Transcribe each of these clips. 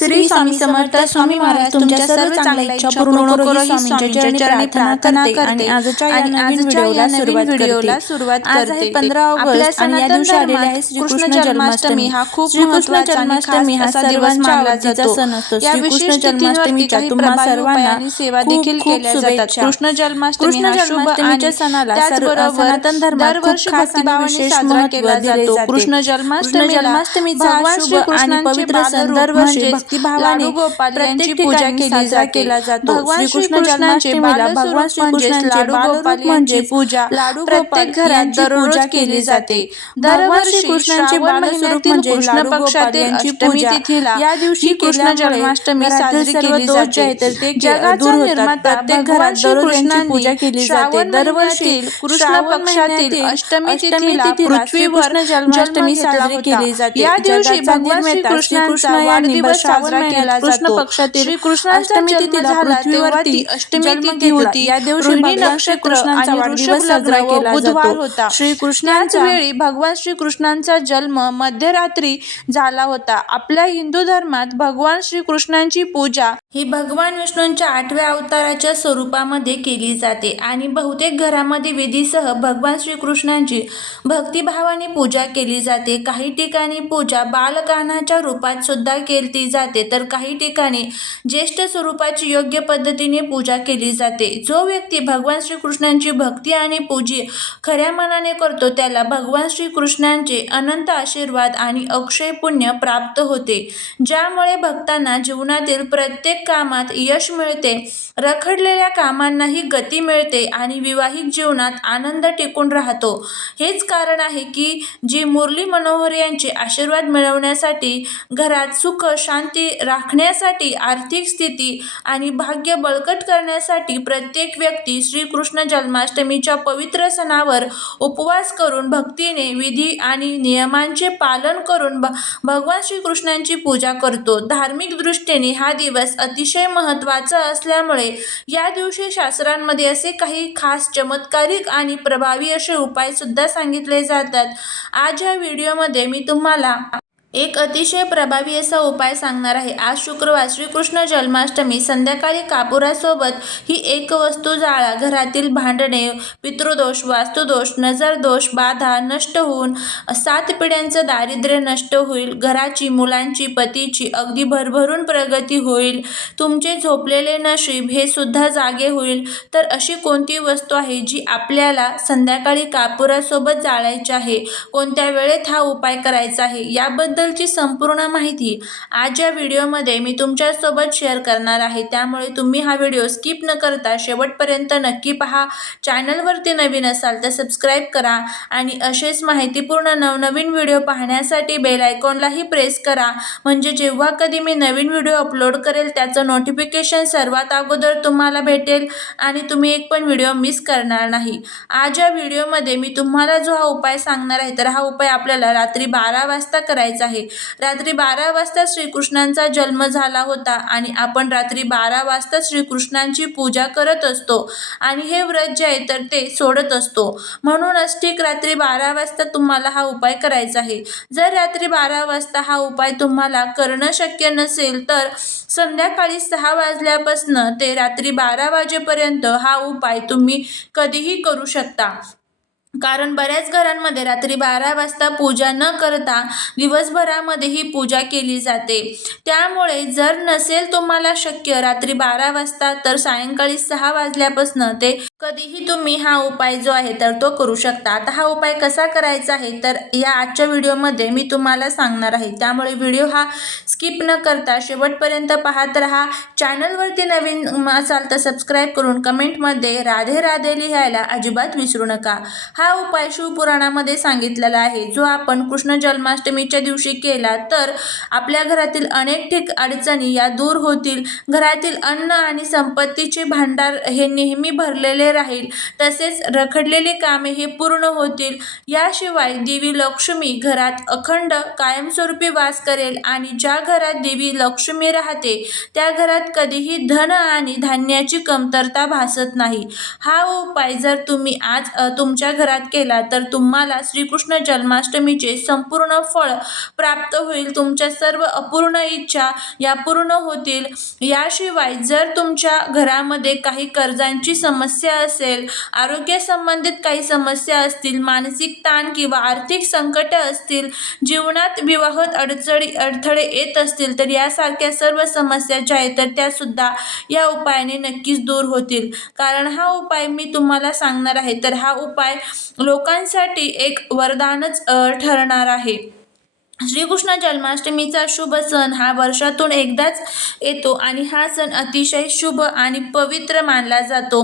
श्री स्वामी समर्थ स्वामी महाराज तुमच्या सर्व चांगल्या इच्छा पूर्ण करो ही स्वामींच्या चरणी प्रार्थना करते आणि आजच्या या नवीन व्हिडिओला सुरुवात करते सुरुवात आज आहे करते. पंधरा आपल्या ऑगस्ट आणि या दिवशी आलेली आहे श्रीकृष्ण कृष्ण जन्माष्टमी जन्माष्टमी हा खूप श्रीकृष्ण महत्त्वाचा आणि जन्माष्टमी हा सर्वांच्या जातो. सण असतो श्रीकृष्ण जन्माष्टमीच्या तुम्हा सर्वांना सेवा देखील केल्या जातात. कृष्ण जन्माष्टमी हा शुभ आणि सणाला त्याचबरोबर सनातन धर्मात खूप खास आणि विशेष साजरा महत्त्व केला दिले जातो. कृष्ण जन्माष्टमीला जन्माष्टमीचा भगवान शुभ आणि पवित्र सण दरवर्षी भक्तिभावाने प्रत्येक पूजा ठिकाणी केली साजरा केला जातो. भगवान श्रीकृष्णांचे बालस्वरूप भगवान श्रीकृष्णांचे बालरूप म्हणजे यांची पूजा लाडूगोपाल प्रत्येक घरात दररोज पूजा केली जाते दरवर्षी श्रावण बालस्वरूप म्हणजे कृष्ण पक्षातील अष्टमी तिथीला या दिवशी कृष्ण जन्माष्टमी साजरी केली जाते. जगाचा. निर्माता प्रत्येक घरात दररोज पूजा केली जाते दरवर्षी कृष्ण पक्षातील अष्टमी तिथीला पृथ्वीवर जन्माष्टमी साजरी. केली जाते या दिवशी भगवान श्रीकृष्णांचा वाढदिवस साजरा केला जातो. श्रीकृष्णांचा अष्टमी जन्म तिथीला झाला तेव्हा पृथ्वीवरती ती अष्टमी तिथी. होती. या दिवशी नक्षत्र आणि वाढदिवस साजरा केला बुधवार. होता. श्रीकृष्णांचा त्याच वेळी भगवान श्रीकृष्णांचा जन्म मध्यरात्री झाला होता आपल्या हिंदू धर्मात भगवान श्रीकृष्णांची पूजा ही भगवान विष्णूंच्या आठव्या अवताराच्या स्वरूपामध्ये केली जाते आणि बहुतेक घरामध्ये विधीसह भगवान श्रीकृष्णांची भक्तिभावाने पूजा केली जाते काही ठिकाणी पूजा बालकानाच्या रूपात सुद्धा केली जाते तर काही ठिकाणी ज्येष्ठ स्वरूपाची योग्य पद्धतीने पूजा केली जाते. जो व्यक्ती भगवान श्रीकृष्णांची भक्ती आणि पूजी खऱ्या मनाने करतो त्याला भगवान श्रीकृष्णांचे अनंत आशीर्वाद आणि अक्षय पुण्य प्राप्त होते. ज्यामुळे भक्तांना जीवनातील प्रत्येक कामात यश मिळते रखडलेल्या कामांनाही गती मिळते आणि विवाहित जीवनात आनंद टिकून राहतो. हेच कारण आहे की जी मुरली मनोहर यांचे आशीर्वाद मिळवण्यासाठी घरात सुख शांती राखण्यासाठी आर्थिक स्थिती आणि भाग्य बळकट करण्यासाठी प्रत्येक व्यक्ती श्रीकृष्ण जन्माष्टमीच्या पवित्र सणावर उपवास करून भक्तीने विधी आणि नियमांचे पालन करून भ भगवान श्रीकृष्णांची पूजा करतो. धार्मिक दृष्टीने हा दिवस अतिशय महत्त्वाचा असल्यामुळे या दिवशी शास्त्रांमध्ये असे काही खास चमत्कारिक आणि प्रभावी असे उपायसुद्धा सांगितले जातात. आज या व्हिडिओमध्ये मी तुम्हाला एक अतिशय प्रभावी असा उपाय सांगणार आहे. आज शुक्रवार श्रीकृष्ण जन्माष्टमी. संध्याकाळी कापुरासोबत ही एक वस्तू जाळा. घरातील भांडणे पितृदोष वास्तुदोष नजरदोष बाधा नष्ट होऊन सात पिढ्यांचं दारिद्र्य नष्ट होईल. घराची मुलांची पतीची अगदी भरभरून प्रगती होईल. तुमचे झोपलेले नशीब हे सुद्धा जागे होईल. तर अशी कोणती वस्तू आहे जी आपल्याला संध्याकाळी कापुरासोबत जाळायची आहे? कोणत्या वेळेत हा उपाय करायचा आहे? याबद्दलची संपूर्ण माहिती आज या व्हिडिओमध्ये मी तुमच्यासोबत शेअर करणार आहे. त्यामुळे तुम्ही हा व्हिडिओ स्किप न करता शेवटपर्यंत नक्की पहा. चॅनलवरती नवीन असाल तर सबस्क्राईब करा आणि असेच माहितीपूर्ण नवनवीन व्हिडिओ पाहण्यासाठी बेल आयकॉनलाही प्रेस करा. म्हणजे जेव्हा कधी मी नवीन व्हिडिओ अपलोड करेल त्याचं नोटिफिकेशन सर्वात अगोदर तुम्हाला भेटेल आणि तुम्ही एक पण व्हिडिओ मिस करणार नाही. आज या व्हिडिओमध्ये मी तुम्हाला जो हा उपाय सांगणार आहे तर हा उपाय आपल्याला रात्री बारा वाजता करायचा आहे. रात्री बारा वाजता श्रीकृष्णांचा जन्म झाला होता आणि आपण रात्री बारा वाजता श्रीकृष्णांची पूजा करत असतो आणि हे व्रत जे आहे तर ते सोडत असतो. म्हणूनच ठीक रात्री बारा वाजता तुम्हाला हा उपाय करायचा आहे. जर रात्री बारा वाजता हा उपाय तुम्हाला करणं शक्य नसेल तर संध्याकाळी सहा वाजल्यापासून ते रात्री बारा वाजेपर्यंत हा उपाय तुम्ही कधीही करू शकता. कारण बऱ्याच घरांमध्ये रात्री बारा वाजता पूजा न करता दिवसभरामध्ये ही पूजा केली जाते. त्यामुळे जर नसेल तुम्हाला शक्य रात्री बारा वाजता तर सायंकाळी सहा वाजल्यापासून ते कधीही तुम्ही हा उपाय जो आहे तर तो करू शकता. आता हा उपाय कसा करायचा आहे तर या आजच्या व्हिडिओमध्ये मी तुम्हाला सांगणार आहे. त्यामुळे व्हिडिओ हा स्किप न करता शेवटपर्यंत पाहत राहा. चॅनलवरती नवीन असाल तर सबस्क्राईब करून कमेंटमध्ये राधे राधे लिहायला अजिबात विसरू नका. हा उपाय शिवपुराणामध्ये सांगितलेला आहे. जो आपण कृष्ण जन्माष्टमीच्या दिवशी केला तर आपल्या घरातील अनेक ठिक अडचणी या दूर होतील. घरातील अन्न आणि संपत्तीचे भांडार हे नेहमी भरलेले राहील. तसेच रखडलेली कामे हे पूर्ण होतील. याशिवाय देवी लक्ष्मी घरात अखंड कायमस्वरूपी वास करेल आणि ज्या घरात देवी लक्ष्मी राहते त्या घरात कधीही धन आणि धान्याची कमतरता भासत नाही. हा उपाय जर तुम्ही आज तुमच्या घरात घरात केला तर तुम्हाला श्रीकृष्ण जन्माष्टमीचे संपूर्ण फळ प्राप्त होईल. तुमच्या सर्व अपूर्ण इच्छा या पूर्ण होतील. याशिवाय जर तुमच्या घरामध्ये काही कर्जांची समस्या असेल आरोग्यासंबंधित काही समस्या असतील मानसिक ताण किंवा आर्थिक संकट असतील जीवनात विवाहात अडचणी अडथळे येत असतील तर यासारख्या सर्व समस्या ज्या आहेत तर त्यासुद्धा या उपायाने नक्कीच दूर होतील. कारण हा उपाय मी तुम्हाला सांगणार आहे. तर हा उपाय लोकांसाठी एक वरदानच ठरणार आहे. श्रीकृष्ण जन्माष्टमीचा शुभ सण हा वर्षातून एकदाच येतो आणि हा सण अतिशय शुभ आणि पवित्र मानला जातो.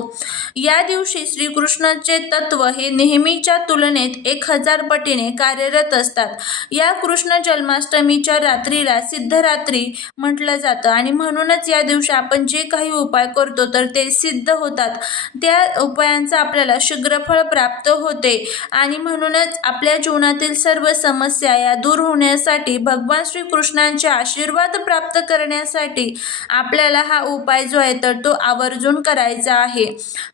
या दिवशी श्रीकृष्णाचे तत्व हे नेहमीच्या तुलनेत एक हजार पटीने कार्यरत असतात. या कृष्ण जन्माष्टमीच्या रात्रीला सिद्धरात्री म्हटलं जातं आणि म्हणूनच या दिवशी आपण जे काही उपाय करतो तर ते सिद्ध होतात. त्या उपायांचा आपल्याला शीघ्रफळ प्राप्त होते आणि म्हणूनच आपल्या जीवनातील सर्व समस्या या दूर होण्या होण्यासाठी भगवान श्रीकृष्णांचे आशीर्वाद प्राप्त करण्यासाठी आपल्याला हा उपाय जो आहे तर तो आवर्जून करायचा आहे.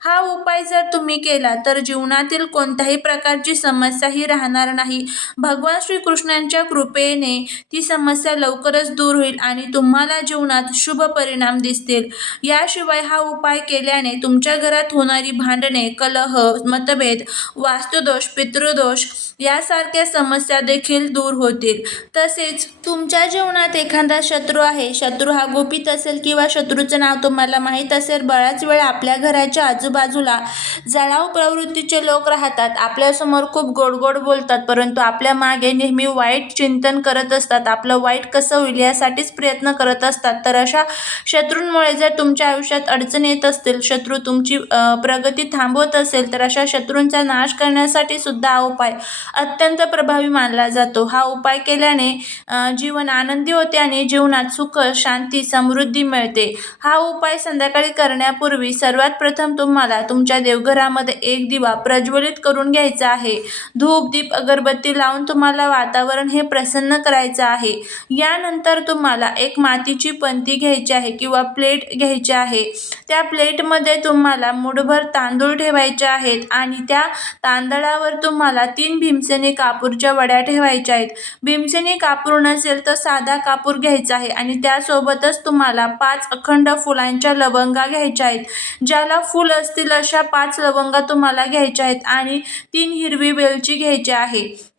हा उपाय जर तुम्ही केला तर जीवनातील कोणत्याही प्रकारची समस्याही राहणार नाही. भगवान श्रीकृष्णांच्या कृपेने ती समस्या लवकरच दूर होईल आणि तुम्हाला जीवनात शुभ परिणाम दिसतील. याशिवाय हा उपाय केल्याने तुमच्या घरात होणारी भांडणे कलह मतभेद वास्तुदोष पितृदोष यासारख्या समस्या देखील दूर होतील. तसेच तुमच्या जीवनात एखादा शत्रू आहे शत्रू हा गोपित असेल किंवा शत्रूचं नाव तुम्हाला माहीत असेल बऱ्याच वेळा आपल्या घराच्या आजूबाजूला जळाव प्रवृत्तीचे लोक राहतात. आपल्यासमोर खूप गोड गोड बोलतात परंतु आपल्या मागे नेहमी वाईट चिंतन करत असतात. आपलं वाईट कसं होईल यासाठीच प्रयत्न करत असतात. तर अशा शत्रूंमुळे जर तुमच्या आयुष्यात अडचण येत असतील शत्रू तुमची प्रगती थांबवत असेल तर अशा शत्रूंचा नाश करण्यासाठी सुद्धा हा उपाय अत्यंत प्रभावी मानला जातो. हा उपाय केल्याने जीवन आनंदी होते आणि जीवनात सुख शांती समृद्धी मिळते. हा उपाय संध्याकाळी करण्यापूर्वी सर्वात प्रथम तुम्हाला तुमच्या देवघरामध्ये एक दिवा प्रज्वलित करून घ्यायचा आहे. धूप दीप अगरबत्ती लावून तुम्हाला वातावरण हे प्रसन्न करायचं आहे. यानंतर तुम्हाला एक मातीची पंती घ्यायची आहे किंवा प्लेट घ्यायची आहे. त्या प्लेटमध्ये तुम्हाला मुठभर तांदूळ ठेवायचे आहेत आणि त्या तांदळावर तुम्हाला तीन भीमसेनी कापूरच्या वड्या ठेवायच्या आहेत. भीमसेनी कापूर नसेल तर साधा कापूर घ्यायचा आहे आणि त्यासोबतच तुम्हाला पाच अखंड फुलांच्या लवंगा घ्यायच्या आहेत. ज्याला फुल असतील अशा पाच लवंगा तुम्हाला घ्यायच्या आहेत आणि तीन हिरवी वेलची घ्यायची आहे.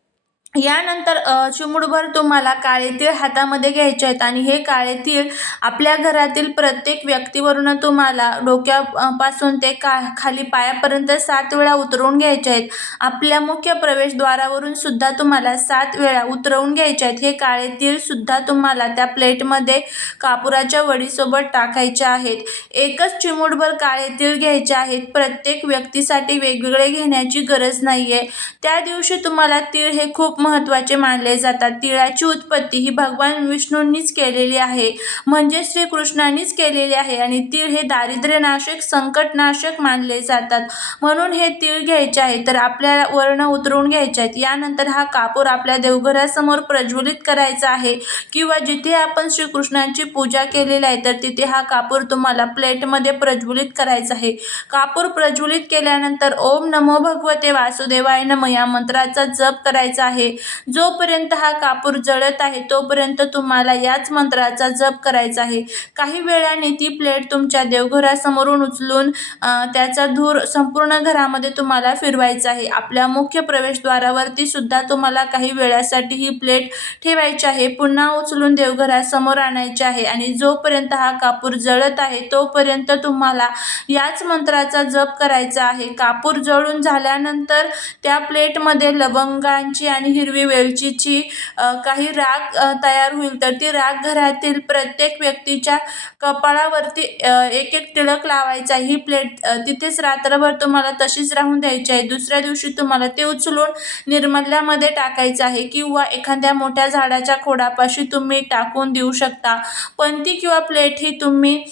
यानंतर चिमूटभर तुम्हाला काळे तीळ हातामध्ये घ्यायचे आहेत आणि हे काळे तीळ आपल्या घरातील प्रत्येक व्यक्तीवरून तुम्हाला डोक्यापासून ते का खाली पायापर्यंत सात वेळा उतरवून घ्यायचे आहेत. आपल्या मुख्य प्रवेशद्वारावरून सुद्धा तुम्हाला सात वेळा उतरवून घ्यायचे आहेत. हे काळे तीळसुद्धा तुम्हाला त्या प्लेटमध्ये कापुराच्या वडीसोबत टाकायचे आहेत. एकच चिमूटभर काळे तीळ घ्यायचे आहेत. प्रत्येक व्यक्तीसाठी वेगवेगळे घेण्याची गरज नाही आहे त्या दिवशी तुम्हाला तीळ हे खूप महत्त्वाचे मानले जातात. तिळाची उत्पत्ती ही भगवान विष्णूंनीच केलेली आहे. म्हणजे श्रीकृष्णांनीच केलेली आहे आणि तीळ हे दारिद्र्यनाशक संकटनाशक मानले जातात. म्हणून हे तीळ घ्यायचे आहे तर आपल्याला वर्ण उतरवून घ्यायचे आहेत. यानंतर हा कापूर आपल्या देवघरासमोर प्रज्वलित करायचा आहे किंवा जिथे आपण श्रीकृष्णांची पूजा केलेली आहे तर तिथे हा कापूर तुम्हाला प्लेटमध्ये प्रज्वलित करायचा आहे. कापूर प्रज्वलित केल्यानंतर ओम नमो भगवते वासुदेवाय नम या मंत्राचा जप करायचा आहे. जोपर्यंत हा कापूर जळत आहे तोपर्यंत तुम्हाला याच मंत्राचा जप करायचा आहे. काही वेळाने ती प्लेट तुमच्या देवघरासमोरून उचलून त्याचा धूर संपूर्ण घरामध्ये तुम्हाला फिरवायचा आहे. आपल्या मुख्य प्रवेशद्वारावरती सुद्धा तुम्हाला काही वेळासाठी ही प्लेट ठेवायची आहे. पुन्हा उचलून देवघरासमोर आणायची आहे आणि जोपर्यंत हा कापूर जळत आहे तोपर्यंत तुम्हाला याच मंत्राचा जप करायचा आहे. कापूर जळून झाल्यानंतर त्या प्लेटमध्ये लवंगांची आणि हिरवी वेलचीची काही राख तयार होईल तर ती राख घरातील प्रत्येक व्यक्तीच्या कपाळावरती एक एक टिळक लावायचा. ही प्लेट तिथेच रात्रभर तुम्हाला तशीच राहून द्यायची आहे. दुसऱ्या दिवशी तुम्हाला ते उचलून निर्मल्यामध्ये टाकायचं आहे किंवा एखाद्या मोठ्या झाडाच्या खोडापाशी तुम्ही टाकून देऊ शकता. पंती किंवा प्लेट ही तुम्ही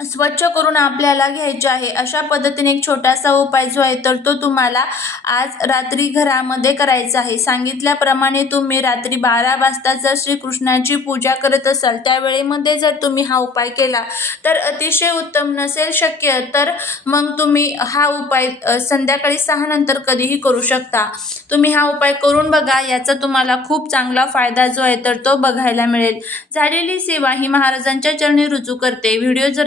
स्वच्छ करून आपल्याला घ्यायचे आहे. अशा पद्धतीने एक छोटासा उपाय जो आहे तर तो तुम्हाला आज रात्री घरामध्ये करायचा आहे. सांगितल्याप्रमाणे तुम्ही रात्री बारा वाजता जर श्रीकृष्णाची पूजा करत असाल त्यावेळेमध्ये जर तुम्ही हा उपाय केला तर अतिशय उत्तम नसेल शक्य तर मग तुम्ही हा उपाय संध्याकाळी सहा नंतर कधीही करू शकता. तुम्ही हा उपाय करून बघा याचा तुम्हाला खूप चांगला फायदा जो आहे तर तो बघायला मिळेल. झालेली सेवा ही महाराजांच्या चरणी रुजू करते. व्हिडिओ जर